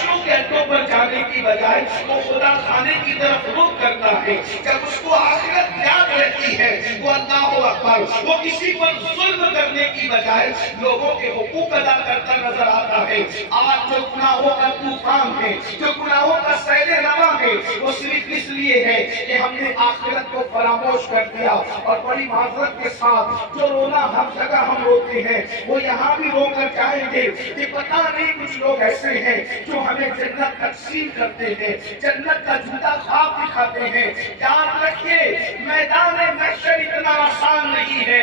خواہشوں کے اڈوں پر جانے کی بجائے وہ خدا خانے کی طرف رخ کرتا ہے. جب اس کو آخرت یاد رہتی ہے وہ اللہ اکبر وہ کسی پر ظلم کرنے کی بجائے لوگوں کے حقوق ادا کرتا نظر آتا ہے. آج جو گناہوں کا طوفان ہے، جو گناہوں کا سیل رواں ہے، وہ صرف اس لیے ہے کہ ہم نے آخرت کو فراموش کر دیا. اور بڑی معذرت کے ساتھ جو رونا ہر جگہ ہم روتے ہیں وہ یہاں بھی رو کر جائیں گے کہ پتہ نہیں کچھ لوگ ایسے ہیں جو ہمیں جنت تقسیم کرتے ہیں، جنت کا جھوٹا خواب دکھاتے ہیں. یاد رکھیے میدان محشر اتنا آسان نہیں ہے،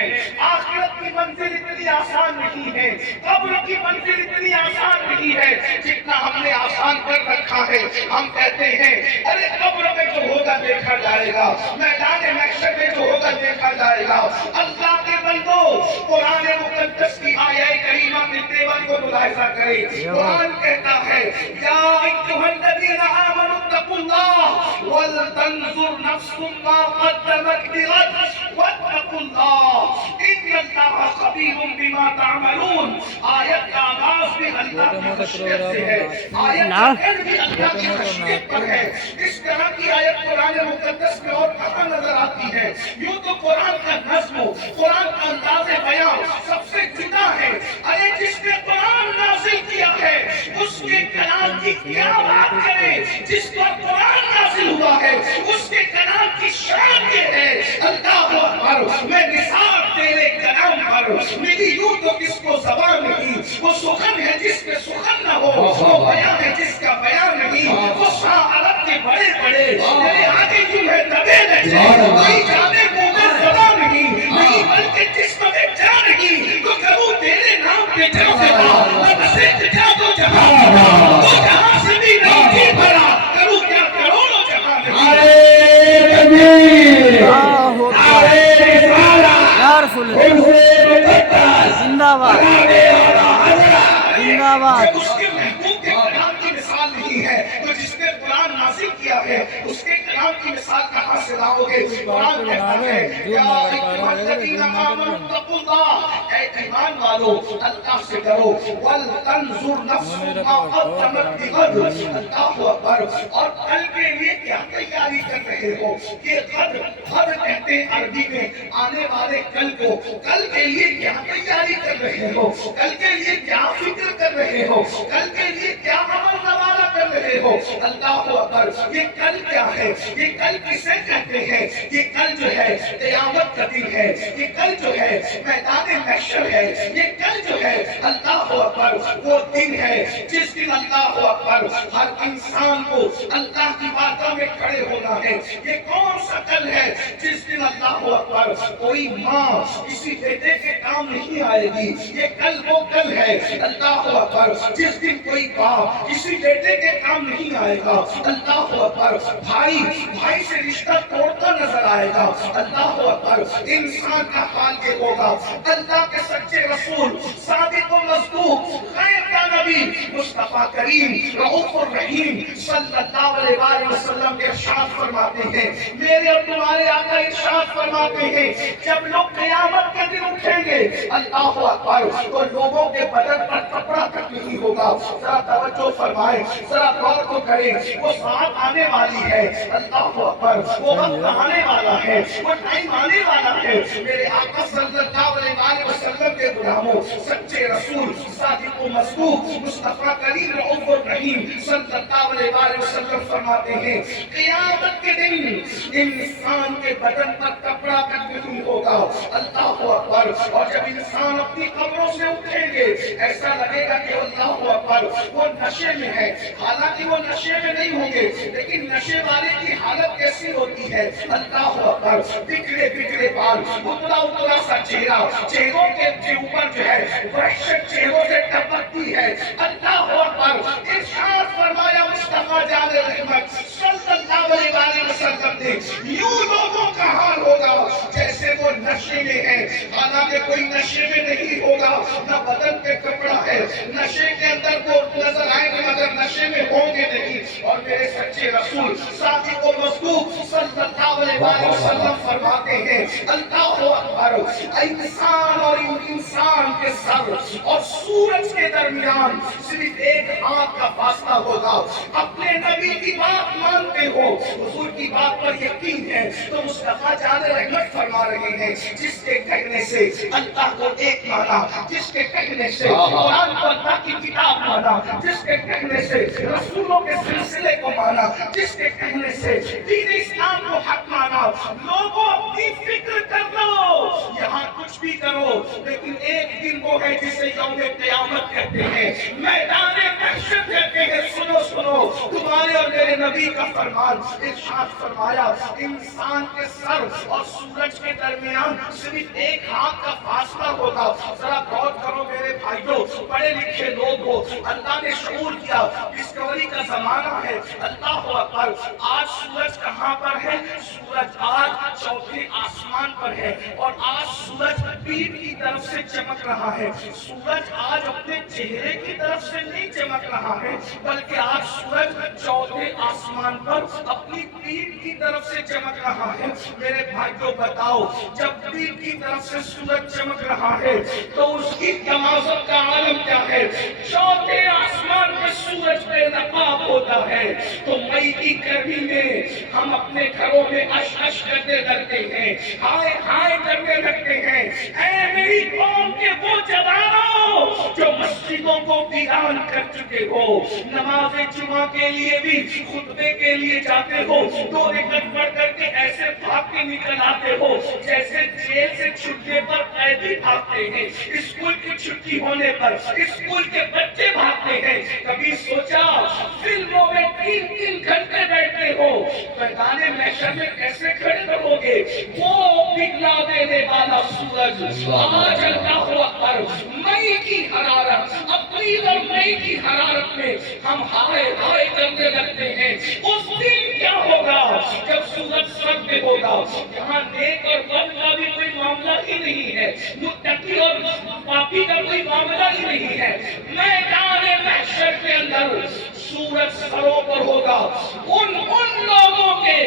آخرت کی منزل اتنی آسان نہیں ہے، قبر کی منزل اتنی آسان نہیں ہے جتنا ہم نے آسان کر رکھا ہے. ہم کہتے ہیں ارے قبر میں جو ہوگا دیکھا جائے گا، میدان محشر میں جو ہوگا دیکھا جائے گا. اللہ کے بندو قرآن مقدس کی آیہ کریمہ کے تیور کو ملاحظہ کریں. قرآن کہتا ہے یا ایھا الذین آمنوا اتقوا اللہ ولتنظر نفس ما قدمت لغد واتقوا اللہ ان اللہ خبیر بما تعملون. آیت کا آغاز بھی اللہ کی خشیت سے ہے، آیت کا اینڈ بھی اللہ کی خشیت پر ہے. اس طرح کی آیت قرآن مقدس میں اور کہاں نظر آتی ہے؟ یوں تو قرآن کا نظم قرآن کا انداز بیان سب سے جدا ہے. ارے جس نے قرآن نازل کیا ہے اس کے کلام کی کیا بات کریں؟ جس پر قرآن نازل ہوا ہے اس کے کلام کی شان یہ ہے. اللہ اکبر میں نثار تیرے کلام پر میری یوں تو کس کو زبان نہیں، وہ سخن ہے جس کے سخن نہ ہو، وہ بیان ہے جس کا بیان نہیں، وہ شاہ عرب کے بڑے بڑے تیرے آگے یوں ہے دبے رہتے. کوئی جانے منہ میں زبان نہیں بلکہ جسم میں جان نہیں. تو کروں تیرے نام پہ جیسے جا تو جہاں تو جہاں سے بھی نہیں جی بھرا کروں کیا کروڑوں جہاں نہیں. زندہ باد زندہ باد. اس کے محبوب کے کلام کی مثال نہیں ہے تو جس نے قرآن نازل کیا ہے اس کے کلام کی مثال کہاں سے لاؤ گے؟ قرآن کہتا ہے یا ایھا الذین آمنوا اتقوا اللہ، اے ایمان والو اللہ سے ڈرو، ولتنظر نفس ما قدمت لغد. اللہ اکبر. اور کل کے لیے کیا تیاری کر رہے ہو؟ یہ غد کہتے ہیں عربی میں آنے والے کل کو. کل کے لیے کیا تیاری کر رہے ہو؟ کل کے لیے کیا فکر کر رہے ہو؟ کل کے لیے کیا عمل نوازا کر رہے ہو؟ اللہ اکبر. یہ کل کیا ہے؟ یہ کل کسے کہتے ہیں؟ یہ کل جو ہے قیامت کا دن ہے، یہ کل جو ہے میدان محشر ہے، یہ کل جو ہے اللہ اکبر وہ دن ہے جس دن اللہ اکبر ہر انسان کو اللہ کی بارگاہ میں کھڑے ہونا ہے. یہ کون سا کل ہے جس دن اللہ اکبر کوئی ماں کسی بیٹے کے کام نہیں آئے گی؟ یہ کل وہ کل ہے اللہ اکبر جس دن کوئی باپ کسی بیٹے کے کام نہیں آئے گا. اللہ اکبر بھائی سے رشتہ توڑتا نظر آئے گا. اللہ اکبر. انسان کا حال یہ ہوگا. اللہ کے سچے رسول صادق و مصدوق خیر کا نبی مصطفیٰ کریم رؤوف الرحیم صلی اللہ علیہ وآلہ وسلم کے ارشاد فرماتے ہیں، میرے اور تمہارے آقا ارشاد فرماتے ہیں جب لوگ قیامت کے دن اٹھیں گے اللہ اکبر تو لوگوں کے بدن پر کپڑا تک نہیں ہوگا. ذرا توجہ فرمائیں، ذرا غور کو کریں. وہ ساتھ آنے والی ہے اللہ اکبر. وہ وقت آنے والا ہے، وہ ٹائم آنے والا ہے. میرے آقا صلی اللہ علیہ وآلہ وسلم کے غلاموں سچے رسول صادق و مصدوق مصطفیٰ کریم رؤوف الرحیم صلی اللہ علیہ وآلہ وسلم فرماتے ہیں قیامت کے دن انسان کے بدن پر کپڑا تک نہیں ہوگا. اللہ اکبر. اور جب انسان اپنی قبروں سے اٹھیں گے ایسا لگے گا کہ اللہ اکبر وہ نشے میں ہے. حالانکہ وہ نشے میں نہیں ہوں گے لیکن نشے والے کی حالت کیسی ہوتی ہے؟ اللہ اکبر. بکھرے بال، اترا سا چہرہ، چہروں کے اوپر جو ہے وحشت چہروں سے ٹپکتی ہے. اللہ اکبر. ارشاد فرمایا مصطفیٰ جان رحمت صلی اللہ علیہ وآلہ وسلم نے یوں لوگوں کا حال ہوگا جیسے وہ نشے میں ہے. حالانکہ کوئی نشے میں نہیں ہوگا، نہ بدن پہ کپڑا ہے، نشے کے اندر وہ نظر آئے گا مگر نشے میں ہوں گے نہیں. اور میرے سچے رسول صادق و مصدوق صلی اللہ علیہ وسلم فرماتے ہیں اللہ اکبر، انسان اور انسان کے سر اور سورج کے درمیان صرف ایک ہاتھ کا فاصلہ ہوگا۔ اپنے نبی کی بات مانتے ہو، حضور کی بات پر یقین ہے تو مصطفیٰ جان رحمت فرما رہے ہیں جس کے کہنے سے اللہ کو ایک مانا، جس کے کہنے سے قرآن کو اللہ کی کتاب مانا، جس کے کہنے سے رسولوں کے سلسلے کو مانا، جس کے کہنے سے دین اسلام کو حق مانا۔ لوگوں اپنی فکر کر لو، یہاں کچھ بھی کرو، لیکن ایک دن وہ ہے جسے یوم قیامت کہتے ہیں، میدان محشر کہتے ہیں۔ سنو سنو تمہارے اور میرے نبی کا فرمان، ارشاد فرمایا انسان کے سر اور سورج کے درمیان صرف ایک ہاتھ کا فاصلہ ہوگا۔ ذرا غور کرو میرے بھائیوں، پڑھے لکھے لوگ ہو، اللہ نے شعور کیا، ڈسکوری کا زمانہ ہے۔ اللہ اکبر، آج سورج کہاں پر ہے؟ سورج آج چوتھے آسمان پر ہے، اور آج سورج پیر کی طرف سے چمک رہا ہے۔ سورج آج اپنے چہرے کی طرف سے نہیں چمک رہا ہے، بلکہ آج سورج چوتھے آسمان پر اپنی پیر کی طرف سے چمک رہا ہے۔ میرے بھائیوں بتاؤ، جب پیر کی طرف سے سورج چمک رہا ہے تو اس کی تمازت کا عالم کیا ہے؟ چوتھے آسمان پہ سورج بے نقاب ہوتا ہے تو مئی کی گرمی میں ہم اپنے گھروں میں اش اش کرنے لگتے ہیں، ہائے ہائے کرنے لگتے ہیں۔ اے میری قوم کے وہ جوانوں جو مسجدوں کو ویران کر چکے ہو، نماز جمعہ کے لیے بھی خطبے کے لیے جاتے ہو، 2 رکعت پڑھ کر کے ایسے بھاگ کے نکل آتے ہو جیسے جیل سے چھٹنے پر قیدی بھاگتے ہیں، اسکول کی چھٹی ہونے پر اسکول کے بچے بھاگتے ہیں۔ کبھی سوچا فلموں میں 3 گھنٹے بیٹھتے ہو، میدان محشر میں کیسے کھڑے رہو گے؟ وہ پگھلا دینے والا سورج آج اللہ اکبر، مئی کی حرارت، اپریل اور مئی کی حرارت میں ہم ہائے ہائے کرنے لگتے ہیں۔ اس دن کیا ہوگا جب سورج سر پہ ہوگا؟ یہاں نیک اور بد کا بھی کوئی معاملہ ہی نہیں ہے، متقی اور پاپی کا کوئی معاملہ ہی نہیں ہے۔ میدان محشر کے اندر سورج سروں پر ہوگا، ان لوگوں کے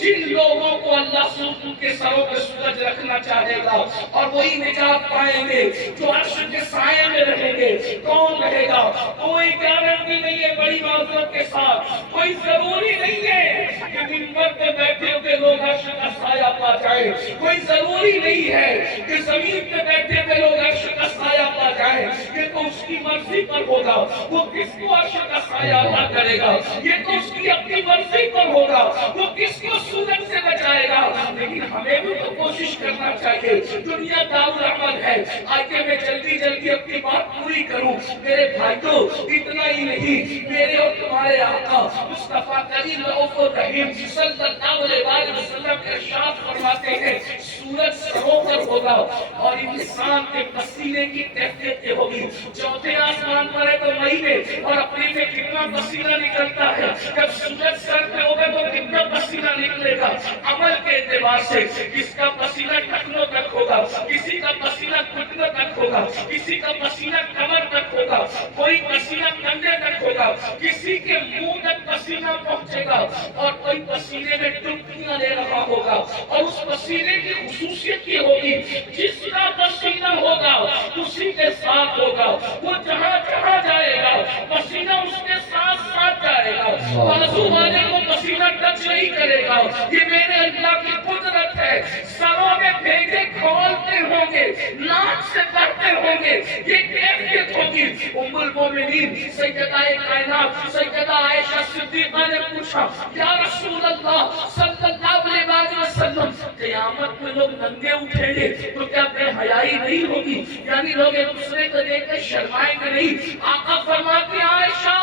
جن لوگوں کو اللہ ان کے سروں پہ سورج رکھنا چاہے گا، اور وہی نجات پائیں گے جو عرش کے سائے میں رہیں گے۔ کون رہے گا؟ کوئی گارنٹی نہیں ہے، بڑی معذرت کے ساتھ کوئی ضروری نہیں ہے کہ منبر پہ بیٹھے ہوئے لوگ عرش کا سایہ پا جائیں، کوئی ضروری نہیں ہے کہ زمین پہ بیٹھے ہوئے لوگ عرش کا سایہ پا جائیں۔ یہ تو اس کی مرضی پر ہوگا، وہ کس کو عرش کا سایہ عطا کرے گا، یہ تو اس کی اپنی مرضی پر ہوگا، وہ کس کو سورج سے بچائے گا۔ لیکن ہمیں بھی تو کوشش کرنا چاہیے، دنیا دارالعمل ہے۔ آئیے میں جلدی جلدی اپنی بات پوری کروں۔ میرے بھائیوں، اتنا ہی نہیں، میرے اور تمہارے آقا مصطفیٰ کریم رؤوف الرحیم صلی اللہ علیہ وسلم ارشاد فرماتے ہیں سورج سروں پر ہوگا اور انسان کے پسینے کی کیفیت یہ ہوگی۔ چوتھے آسمان پر ہے تو مئی میں اور اپریل میں کتنا پسینہ نکلتا ہے، جب سورج سر پہ ہوگا تو کتنا پسینہ نکلے گا۔ عمل کے اعتبار سے کس کا پسینہ ٹخنوں تک ہوگا، کسی کا پسینہ گھٹنوں تک ہوگا، کسی کا پسینہ کمر تک ہوگا، کوئی پسینہ کندھے تک ہوگا، کسی کے منہ تک پسینہ پہنچے گا، اور کوئی پسینے میں ڈبکیاں لے رہا ہوگا۔ اور اس پسینے کی خصوصیت یہ ہوگی، جس کا پسینہ ہوگا اسی کے ساتھ ہوگا، وہ جہاں جہاں جائے گا پسینہ اس کے ساتھ ساتھ جائے گا، بازو والے کو پسینہ ٹچ نہیں کرے گا۔ یہ میرے اللہ کی قدرت ہے۔ سروں میں بھیجے کھولتے ہوں گے، ناک سے بہتے ہوں گے، یہ کیفیت ہوگی۔ ام المومنین سیدہ کائنات سیدہ عائشہ صدیقہ نے پوچھا یا رسول اللہ صلی اللہ علیہ وسلم، قیامت میں لوگ ننگے اٹھیں گے تو کیا بے حیائی نہیں ہوگی؟ یعنی لوگ ایک دوسرے کو دیکھ کر شرمائیں گے نہیں؟ آقا فرماتے ہیں عائشہ،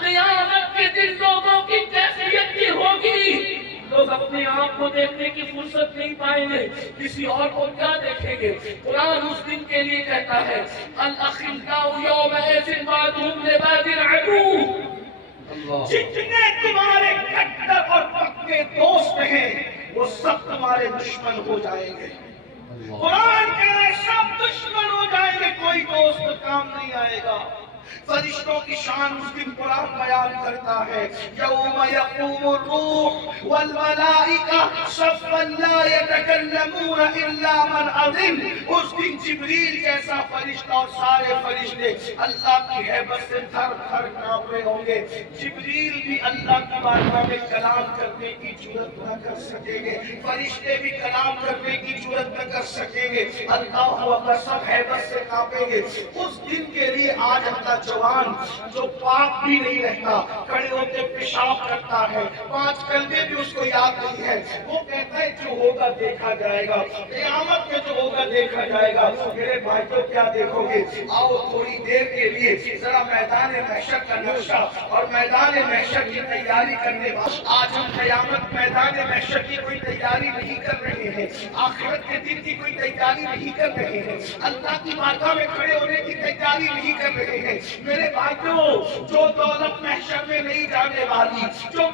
قیامت کے دن لوگوں کی کیفیت یہ ہوگی، لوگ اپنے آپ کو دیکھنے کی فرصت نہیں پائیں گے، کسی اور کو کیا دیکھیں گے؟ قرآن اس دن کے لیے کہتا ہے الاخلاء یومئذ بعضهم لبعض عدو، جتنے تمہارے کٹر اور پکے دوست ہیں وہ سب تمہارے دشمن ہو جائیں گے۔ قرآن کہہ رہے سب دشمن ہو جائیں گے، کوئی دوست کام نہیں آئے گا۔ فرشتوں کی شان اس دن قرآن بیان کرتا ہے، یوم یقوم الروح والملائکہ صفا لا یتکلمون الا من اذن۔ اس دن جبریل جیسا فرشتہ اور سارے فرشتے اللہ کی ہیبت سے تھر تھر کانپ رہے ہوں گے۔ جبریل بھی اللہ کی بارگاہ میں کلام کرنے کی جرات نہ کر سکیں گے، فرشتے بھی کلام کرنے کی جرات نہ کر سکیں گے، اللہ اکبر، سب ہیبت سے کانپیں گے۔ اس دن کے لیے آج ہمارا جوان جو پاک بھی نہیں رہتا، کھڑے ہوتے پیشاب کرتا ہے، 5 کلمے بھی اس کو یاد نہیں ہے، وہ کہتا ہے جو ہوگا دیکھا جائے گا، قیامت میں جو ہوگا دیکھا جائے گا۔ میرے بھائیوں کیا دیکھو گے؟ آؤ تھوڑی دیر کے لیے ذرا میدان محشر کا نقشہ اور میدان محشر کی تیاری کرنے والے، آج ہم قیامت میدان محشر کی کوئی تیاری نہیں کر رہے ہیں، آخرت کے دن کی کوئی تیاری نہیں کر رہے ہیں، اللہ کی بارگاہ میں کھڑے ہونے کی تیاری نہیں کر رہے ہیں۔ میرے بھائیوں، جو دولت محشر میں نہیں جانے والی، جو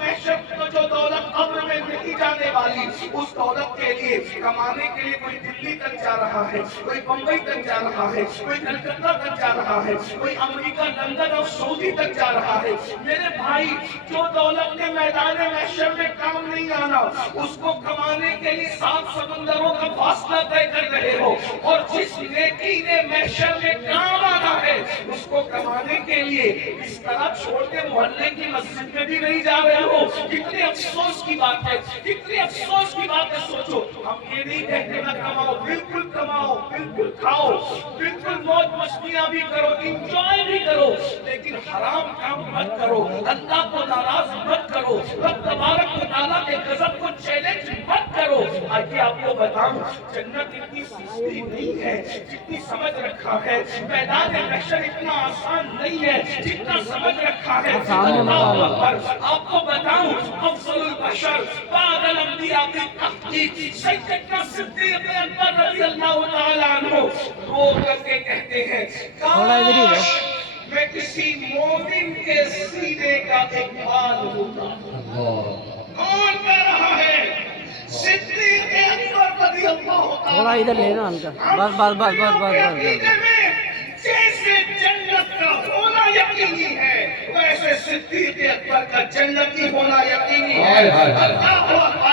دولت قبر میں نہیں جانے والی، اس دولت کے لیے کمانے کے لیے کوئی دلی تک جا رہا ہے، کوئی بمبئی تک جا رہا ہے، کوئی کلکتہ تک جا رہا ہے، کوئی امریکہ، لندن اور سعودی تک جا رہا ہے۔ میرے بھائی، جو دولت نے میدان محشر میں کام نہیں آنا، اس کو کمانے کے لیے 7 سمندروں کا فاصلہ طے کر رہے ہو، اور جس نیکی نے محشر میں کام آنا ہے، اس کو کمانے کے لیے اس طرح چھوٹے محلے کی مسجد میں بھی نہیں جا رہے ہو۔ کتنے افسوس کی بات ہے، کتنی افسوس کی بات ہے۔ سوچو، ہم یہ نہیں کہتے نہ کماؤ، بالکل کماؤ، بالکل کھاؤ، بالکل موج مستیاں بھی کرو، انجوائے بھی کرو، لیکن حرام کام مت کرو، اللہ کو ناراض مت کرو، رب تبارک و تعالیٰ کے غضب کو چیلنج مت کرو۔ آئیے آپ کو بتاؤں، جنت اتنی سستی نہیں ہے جتنی سمجھ رکھا ہے، میدان محشر اتنا آسان نہیں ہے جتنا سمجھ رکھا ہے۔ اللہ اکبر، آپ کو بتاؤں، افضل البشر بعد الانبیاء کی تحقیق سیدنا صدیق اکبر رضی اللہ تعالیٰ عنہ رو کر کے کہتے ہیں، کاش میں کسی مومن کے سینے کا اقبال ہوتا۔ کون کہہ رہا ہے؟ صدیق اکبر رضی اللہ تعالیٰ جیسے جنت کا ہونا یقینی ہے، ویسے صدیق اکبر کا جنتی ہونا یقینی ہے۔ اللہ اکبر،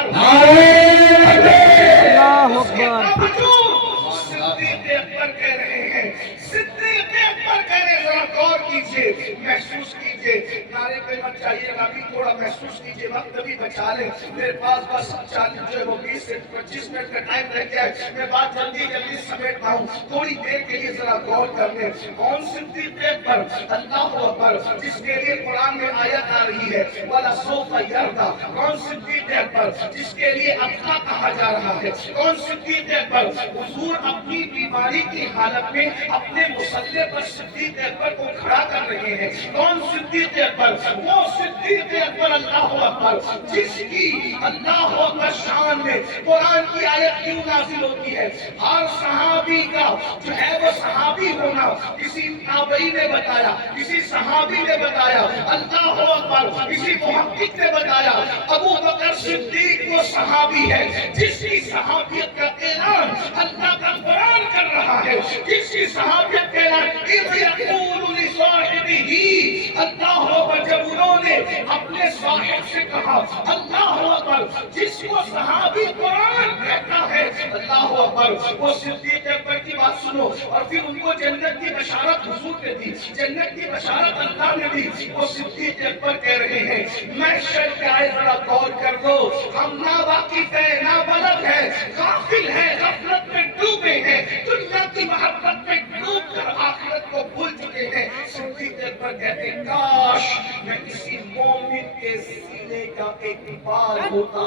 صدیق اکبر کہہ رہے ہیں، صدیق اکبر کہہ رہے ہیں، ذرا غور کیجئے، محسوس کیجئے، نعرے پہ مت چاہیے گا، بھی تھوڑا محسوس کیجئے، وقت بھی بچا لیں، میرے پاس بس 20 سے 25 منٹ کا ٹائم رہ گیا ہے، میں بات جلدی سمیٹتا ہوں، تھوڑی دیر کے لیے ذرا غور کر لیں۔ کون صدیق اکبر؟ اللہ اکبر، جس کے لیے قرآن میں آیت آ رہی ہے وَلَسَوْفَ يَرْضَىٰ۔ کون صدیق اکبر؟ جس کے لیے ابقا کہا جا رہا ہے۔ کون صدیق اکبر؟ حضور اپنی بیماری کی حالت میں اپنے مصلے پر صدیق اکبر کو کھڑا کر رہے ہیں۔ کون صدیق اکبر؟ وہ صدیق اکبر، اللہ اکبر، جس کی اللہ اکبر شان میں قرآن کی آیت کیوں نازل ہوتی ہے؟ ہر صحابی کا جو ہے وہ صحابی ہونا کسی تابعی نے بتایا، کسی صحابی نے بتایا، اللہ اکبر، کسی محقق نے بتایا۔ ابو بکر صدیق وہ صحابی ہے جس کی صحابیت کا اعلان اللہ کا قرآن کر رہا ہے، جس کی صحابیت کا اعلان اِذْ يَقُولُ لِصَاحِبِهِ، اللہ اکبر، جب انہوں نے اپنے صاحب سے کہا، اللہ اکبر، جس کو صحابی قرآن کہتا ہے، اللہ اکبر، وہ صدیق اکبر کی بات سنو، اور پھر ان کو جنت کی بشارت حضور نے دی، جنت کی بشارت اللہ نے دی۔ وہ صدیق اکبر کہہ رہے ہیں، محشر کے آئے ذرا غور کر دو، ہم نا واقف ہیں، نا بلد ہیں، غافل ہیں، غفلت میں ڈوبے ہیں، دنیا کی محبت میں ڈوب کر آخرت کو بھول چکے ہیں۔ صدیق اکبر کہتے ہیں، کاش میں کسی مومن کے سینے کا ایک بال ہوتا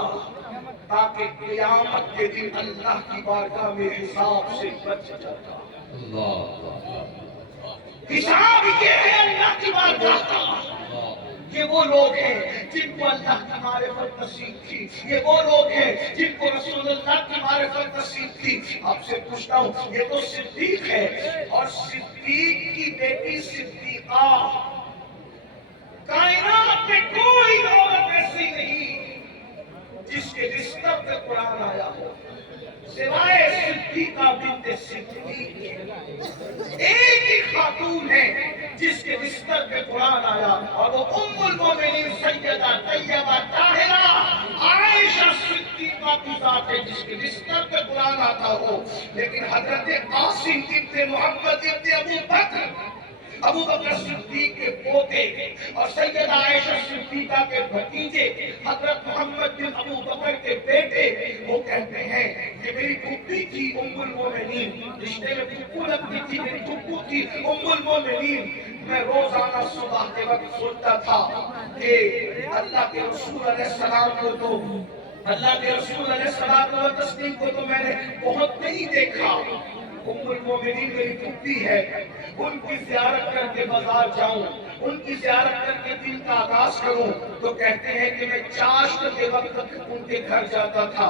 تاکہ قیامت کے دن اللہ کی بارگاہ میں حساب سے بچ جاتا۔ حساب یہ ہے اللہ کی بارگاہ کا۔ یہ وہ لوگ ہیں جن کو اللہ کی معرفت نصیب تھی، یہ وہ لوگ ہیں جن کو رسول اللہ کی معرفت نصیب تھی۔ آپ سے پوچھتا ہوں، یہ تو صدیق ہے، اور صدیق کی بیٹی صدیقہ، کائنات میں کوئی عورت ایسی نہیں جس کے بستر پہ قرآن آیا ہو سوائے صدیقہ بنت صدیق۔ ایک ہی خاتون ہے جس کے بستر پہ قرآن آیا، اور وہ ام المومنین سیدہ طیبہ طاہرہ عائشہ صدیقہ کی ذات ہے جس کے بستر پہ قرآن آتا ہو۔ لیکن حضرت قاسم ابن محمد ابن ابو بکر صدیق کے پوتے اور سیدہ عائشہ صدیقہ کے بھتیجے حضرت محمد بن ابو بکر کے بیٹے، وہ کہتے ہیں کہ میری پھوپھی تھی ام المومنین، رشتے میں پھوپھو لگتی تھی، میری پھوپھو تھی ام المومنین۔ میں روزانہ صبح کے وقت سوچتا تھا کہ اللہ کے رسول علیہ السلام کو تو اللہ کے رسول علیہ السلام و تسلیم کو تو میں نے بہت نہیں دیکھا، ام المومنین میری پھوپھی ہے، ان کی زیارت کر کے بازار جاؤں، ان کی زیارت کر کے دل کا آغاز کروں، تو کہتے ہیں کہ میں چاشت کے وقت ان کے گھر جاتا تھا،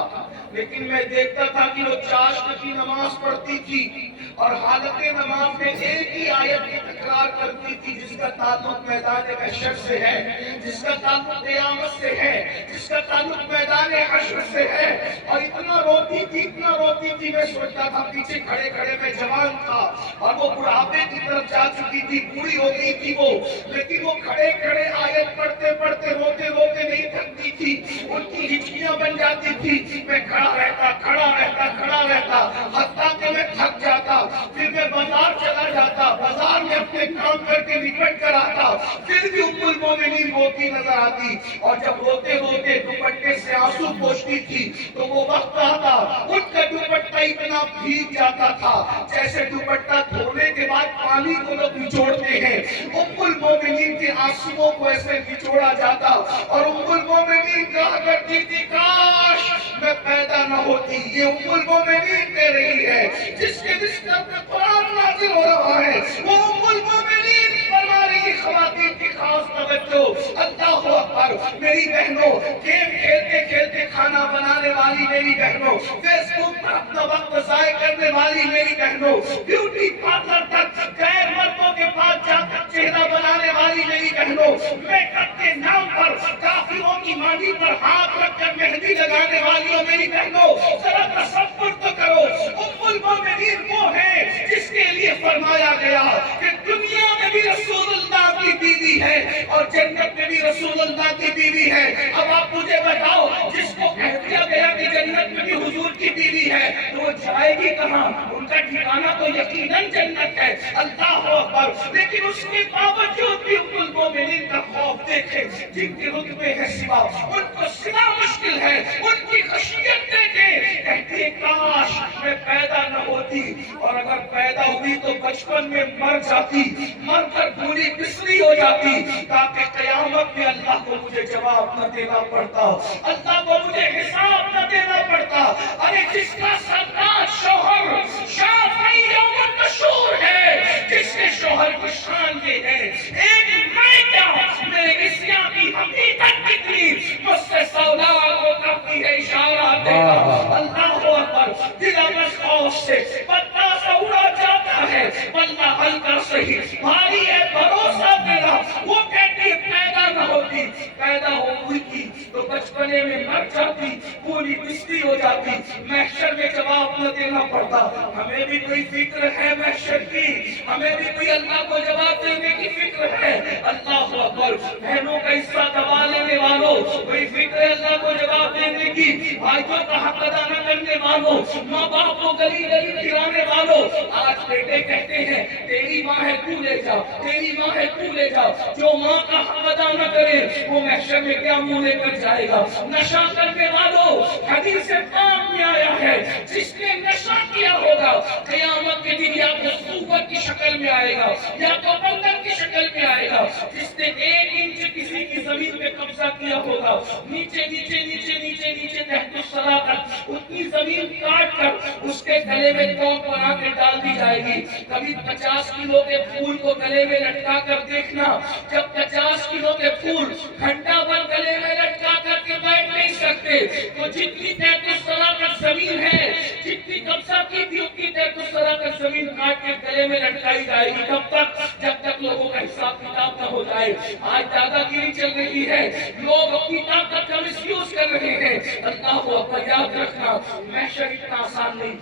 لیکن میں دیکھتا تھا کہ وہ چاشت کی نماز پڑھتی تھی اور حالت نماز میں ایک ہی آیت کی تکرار کرتی تھی جس کا تعلق میدان محشر سے ہے، جس کا تعلق قیامت سے ہے، جس کا تعلق میدان حشر سے ہے، اور اتنا روتی تھی میں سوچتا تھا پیچھے کھڑے کھڑے میں جوان تھا اور وہ بڑھاپے کی طرف جا چکی تھی، بوڑھی ہو گئی تھی وہ، لیکن وہ کھڑے کھڑے آیت پڑھتے پڑھتے روتے روتے نہیں تھکتی تھی، ان کی ہچکیاں بن جاتی تھی، میں کھڑا رہتا حتیٰ کہ میں تھک جاتا، پھر میں بازار چلا جاتا، بازار میں اپنے کام کر کے نپٹ کر آتا، پھر بھی ام المومنین روتی نظر آتی، اور جب روتے روتے دوپٹے سے آنسو پوچھتی تھی تو وہ وقت آتا ان کا دوپٹہ اتنا بھیگ جاتا تھا جیسے دوپٹہ دھونے کے بعد پانی کو لوگ نچوڑتے ہیں، ام المومنین کے آنسوؤں کو ایسے نچوڑا جاتا، اور ام المومنین کہا کرتی تھی کاش میں پیدا نہ ہوتی۔ یہ ام المومنین کہہ رہی ہے جس کے بستر پہ قرآن نازل ہو رہا ہے، وہ ام المومنین فرما رہی خواتین کی خاص توجہ، اللہ اکبر میری بہنوں، گیم کھیلتے کھیلتے کھانا بنانے والی میری بہنوں، فیس بک پر اپنا وقت ضائع کرنے والی میری بہنوں، بیوٹی پارلر تک غیر مردوں کے پاس جا کر چہرہ بنانے والی میری بہنوں، میک اپ کے نام پر کافروں کی مانڈی پر ہاتھ رکھ کر مہندی لگانے والی میری بہنوں، ذرا تصور تو کرو، ام المومنین وہ ہے جس کے لیے فرمایا گیا کہ دنیا میں بھی رسول اللہ کی بیوی ہے اور جنت میں بھی رسول اللہ کی بیوی ہے۔ اب آپ مجھے بتاؤ جس کو کہہ دیا گیا کہ جنت میں بھی حضور کی بیوی ہے تو وہ جائے گی کہاں؟ ان کا ٹھکانہ تو یقیناً جنت ہے، اللہ اکبر، لیکن اس کے باوجود بھی ام المومنین کا خوف دیکھے، جن کے رتبے ہے سوا، ان کو سنا مشکل ہے، ان کی خشیت دیکھے، کہتی ہے کاش میں پیدا نہ ہوتی، اور اگر پیدا ہوئی تو بچپن میں مر جاتی، مر کر بھولی بسری ہو جاتی، تاکہ قیامت میں اللہ کو مجھے جواب نہ دینا پڑتا، اللہ کو مجھے حساب نہ دینا پڑتا۔ ارے جس کا سردار شوہر شافعی یوم مشہور ہے، جس کے شوہر کی شان یہ ہے، ایک میں کیا میرے اسیا کی حقیقت کتنی مجھ سے سوال کو کرتی ہے اشارہ دینا، اللہ اکبر، دل بس خوف سے پتا سا اڑا جاتا ہے، واللہ ہلکا صحیح بھاری ہے بھروسہ تیرا، وہ کہتی ہے پیدا نہ ہوتی، پیدا ہوئی تھی تو بچپنے میں مر جاتی، پوری بستی ہو جاتی، محشر میں جواب نہ دینا پڑتا۔ ہمیں بھی کوئی فکر ہے محشر کی، ہمیں بھی کوئی اللہ کو جواب دینے کی فکر ہے، اللہ اکبر، بہنوں کا حصہ دبا لینے والوں کوئی فکر ہے اللہ کو جواب دینے کی، بھائیوں کا حق ادا نہ کرنے والوں، ماں باپ کو گلی گلی پھرانے والوں، آج بیٹے کہتے ہیں تیری ماں ہے تو لے جا، تیری ماں ہے تو لے جا، جو ماں کا حق ادا نہ کرے وہ محشر میں کیا منہ لے کر جائے گا۔ نشہ کرنے والوں، حدیث پاک میں آیا ہے جس نے نشہ کیا ہوگا قیامت کے دن یا تو سور کی شکل میں آئے گا یا تو بندر کی شکل میں آئے گا۔ جس نے 1 انچ کسی کی زمین پہ قبضہ کیا ہوگا، نیچے نیچے نیچے نیچے نیچے تحت الصراط اتنی زمین کاٹ کر اس کے گلے میں توق بنا کے ڈال دی جائے گی۔ کبھی 50 کلو کے پھول کو گلے میں لٹکا کر دیکھنا، جب 50 کلو کے پھول گھنٹہ بھر گلے میں لٹکا کر کے بیٹھ نہیں سکتے تو جتنی تحت الصراط زمین ہے، جتنی قبضہ کی تھی اتنی تحت الصراط زمین کاٹ کے گلے میں لٹکائی جائے گی۔ کب تک؟ جب تک لوگوں کا حساب کتاب نہ ہو جائے۔ آج دادا گیری چل رہی ہے، لوگ اپنی طاقت کا مس یوز کر رہے ہیں، اللہ اکبر، یاد رکھنا محشر اتنا آسان نہیں۔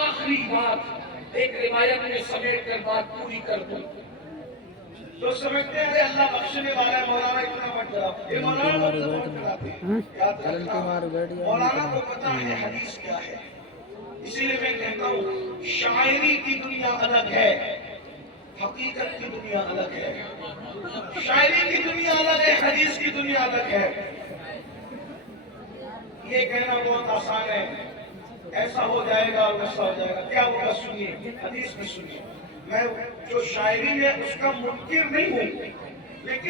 آخری بات ایک روایت میں سمیٹ کر بات پوری کر دوں، تو سمجھتے ہیں اللہ بخشنے والا ہے، مولانا اتنا مت ڈراؤ، یہ مولانا کو بہت ڈراتے ہیں۔ یاد رکھنا مولانا کو پتا ہے حدیث کیا ہے، اسی لیے میں کہتا ہوں شاعری کی دنیا الگ ہے، حقیقت کی دنیا الگ ہے، شاعری کی دنیا الگ ہے، حدیث کی دنیا الگ ہے۔ یہ کہنا بہت آسان ہے، ایسا ہو جائے گا اور ویسا ہو جائے گا، کیا ہوگا سنیے، حدیث میں سنیے۔ میں جو شاعری ہے اس کا منکر نہیں ہوں، لیکن